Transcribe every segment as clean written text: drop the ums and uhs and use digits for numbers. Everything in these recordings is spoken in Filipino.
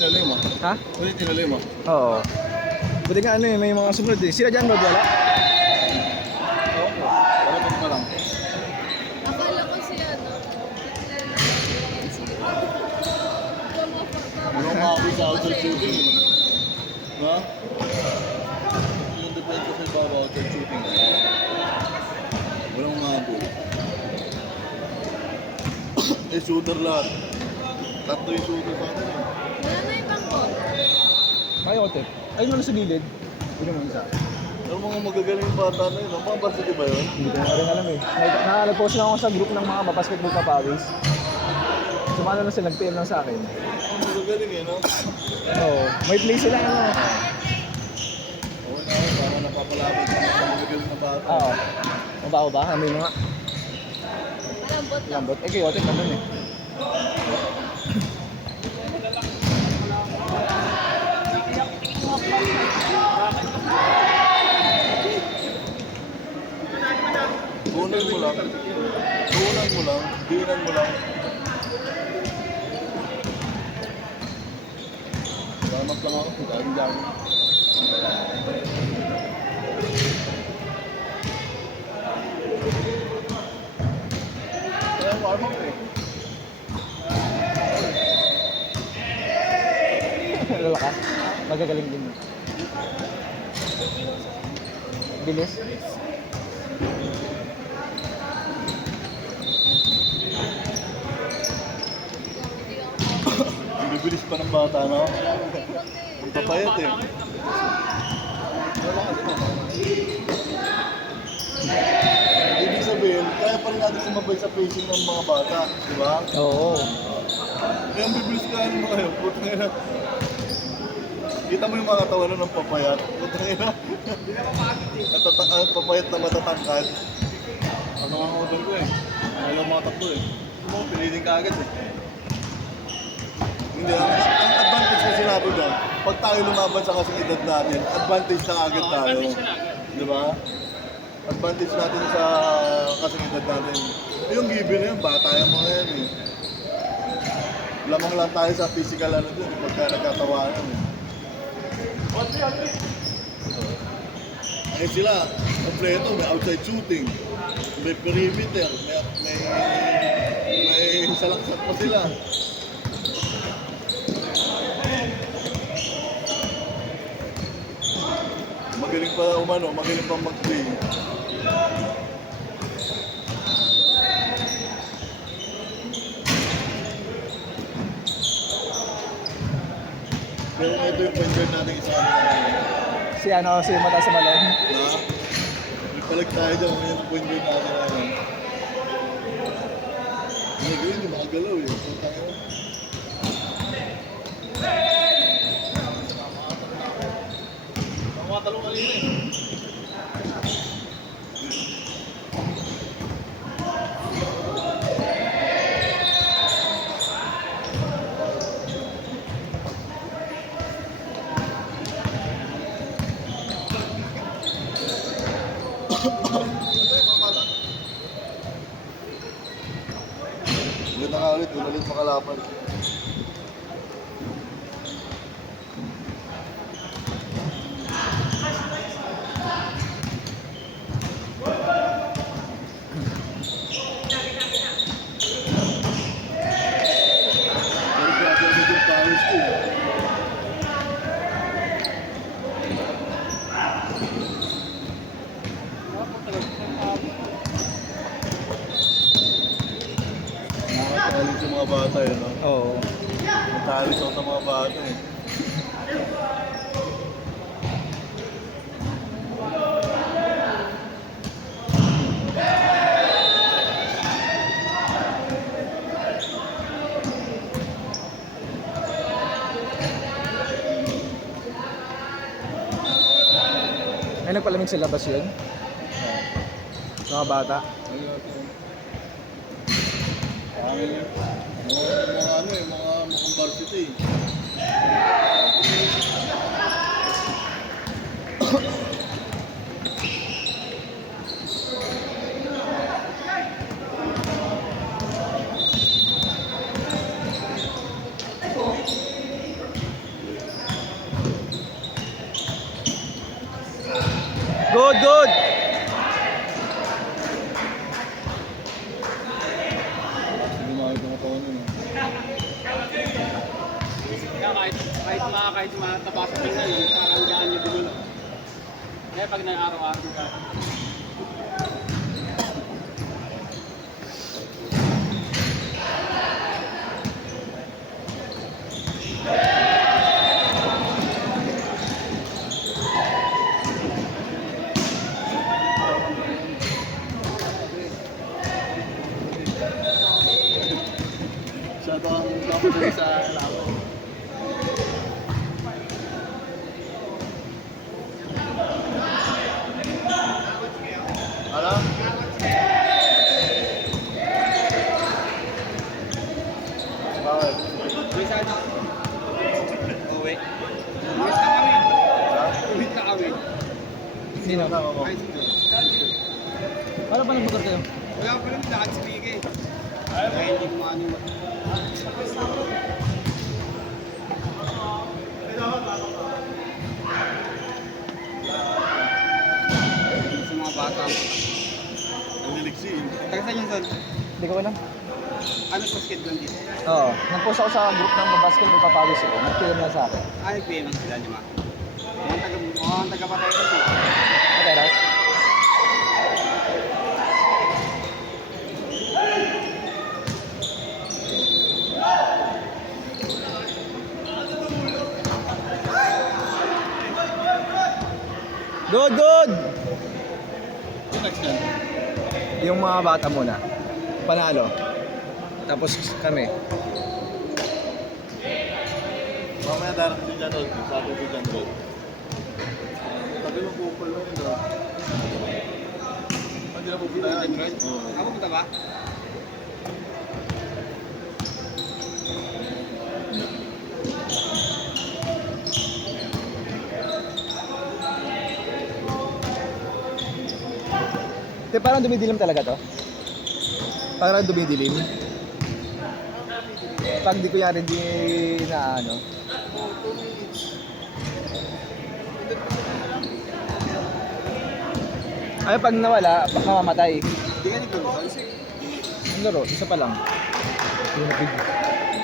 tinuloy mo. Ha? Ulit tinuloy mo. Oo. Buti nga ano eh, may mga sumunod eh. Sila dyan, Rod, wala? Oo. Dapat pa lang. Akala ko siya, no? Walang makabi sa outside shooting. Diba? Yung depende sa iba outside shooting. Walang makabi. Eh, shooter lahat. Tatlo yung shooter sa atin. Wala na yung bangko. Kaya ko, te. Ayun mo sa gilid. Hindi mo isa. Ano mga magagaling bata na yun? Ang mga varsity ba yun? Hindi ko na rin alam eh. Nakalag-post lang ako sa group ng mga basketball papawis. Sumano lang sila, nag-PM lang sa akin. Ang magagaling eh, no? Oo. May play sila ano. Oo na ako, para napapalapit sa mga magagaling na bata. Oo. Mabaho ba? Ano yung mga Malambot lang. lambot? Eh, chaotic naman eh. Tuunan mo lang. Tuunan mo lang. Diinan mo lang. Salamat lang ako. Dami-dami. Kaya warm up eh. Lala ka? Magagaling din. Bilis? Ang bibilis pa ng bata, no? Ang papayat eh. Wala kasi naman. Ibig sabihin, kaya pa rin natin sumabay sa pacing ng mga bata, di ba? Oo. Kaya ang bibilis ka ano mga yun, putang ina. Kita mo yung mga katawan ng papayat, putang ina. Papayat na matatangkad. Ano ang order ko eh? Ayaw mga takbo eh. Ano mo, pilitin ka agad eh. Hindi, ang advantage na sinabi doon, pag tayo lumaban sa kasing edad natin, advantage na agad tayo. Di ba? Advantage natin sa kasing edad natin. Eh, yung given na yun, bata yung mga yan eh. Lamang lang tayo sa physical ano dun, pagka nagkatawanan eh. Eh sila, kompleto, may outside shooting, may perimeter, may salaksak pa sila. Magaling pa umano, magaling pa mag-play. Pero ito yung point guard natin isa Si ano, si Mata sa Balon. na may palag tayo dyan, ngayon ang point guard natin ano. Magaling yung mga galaw eh. Putang ina. Mga talong alin eh. Ulit na nga ulit, ulit makalapan. Pero grabe ang yung powers ko eh. Nakakatalit yung mga bata yun, no? Oo. Natalis ako sa mga bata eh. Ay, nagpalamig sa labas yun. Mga bata. Mga ano eh, mga mukhang varsity eh. kahit matabasan din na yun, parang gaan niya bumulong. Kaya pag nag-araw-araw ka, Masyado ang dapat sa laban. Ano? Bakit? uwi sa atin. Uwi. Uwi na kami. Uwi na kami. Sino? Tama mo. Ay, sino? Paano pa nagmotor kayo? Wala pa rin lahat sa bigay. Kaya hindi ko maano yung sa mga bata. Ang liliksin. Taga saan yung son? Hindi ko alam. Ano basket lang dito? Oo. Nag-post ako sa group ng mabasket ng papawis ko. Nag-PM lang sa akin. Ay, PM sila niyo ma. Mukhang taga-patay kasi. Materas? Good, good! Yung mga bata muna. Panalo. Tapos kami. Mamaya darating si John Rod. Sabi si John Rod. Sabi mo kupal lang yun. Hindi na pupunta yan. Oo. Ako punta ba? Te, parang dumidilim talaga to. Parang dumidilim. Pag di ko yari di na ano. Ay, pag nawala, baka mamatay. Hindi ka nagluluson? Ang laro, isa pa lang. Yung big.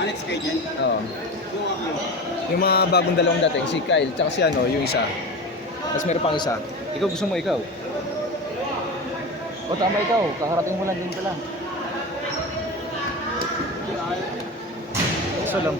Alex kayo dyan? Oo. Yung ako. Yung mga bagong dalawang dating, si Kyle, tsaka si ano, yung isa. Tapos meron pang isa. Ikaw gusto mo ikaw. O tama ikaw, kakarating mo lang din pala. Isa lang.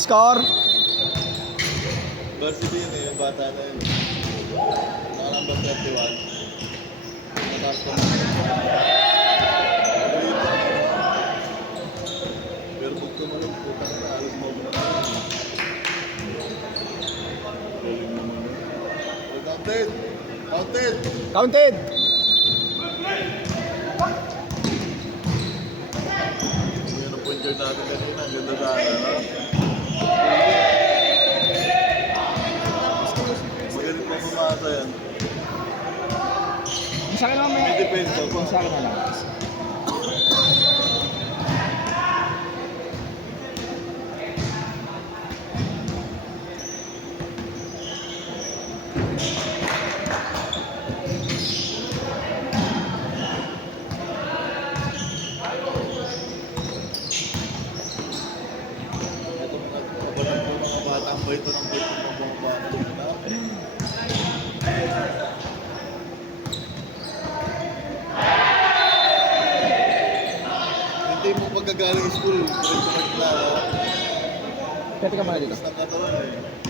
Score! Varsity yun eh, yung bata na yun. Naka-number 31. Naka-custom. Pero pag tumalong, putang na, alas mo na. Galing naman yun. Oh, counted! Counted! Counted! Yan ang point guard natin kanina. Ang ganda sana, no? Magaling pa pumasa yan. Sa akin naman May defense ako. Sa akin na lang. Kabalan po mga batang ba ito ng dito ng mga bata. Hindi mo pagkagaling school, diretso nagplano. Pwede ka muna dito. Tapos nagkataon eh.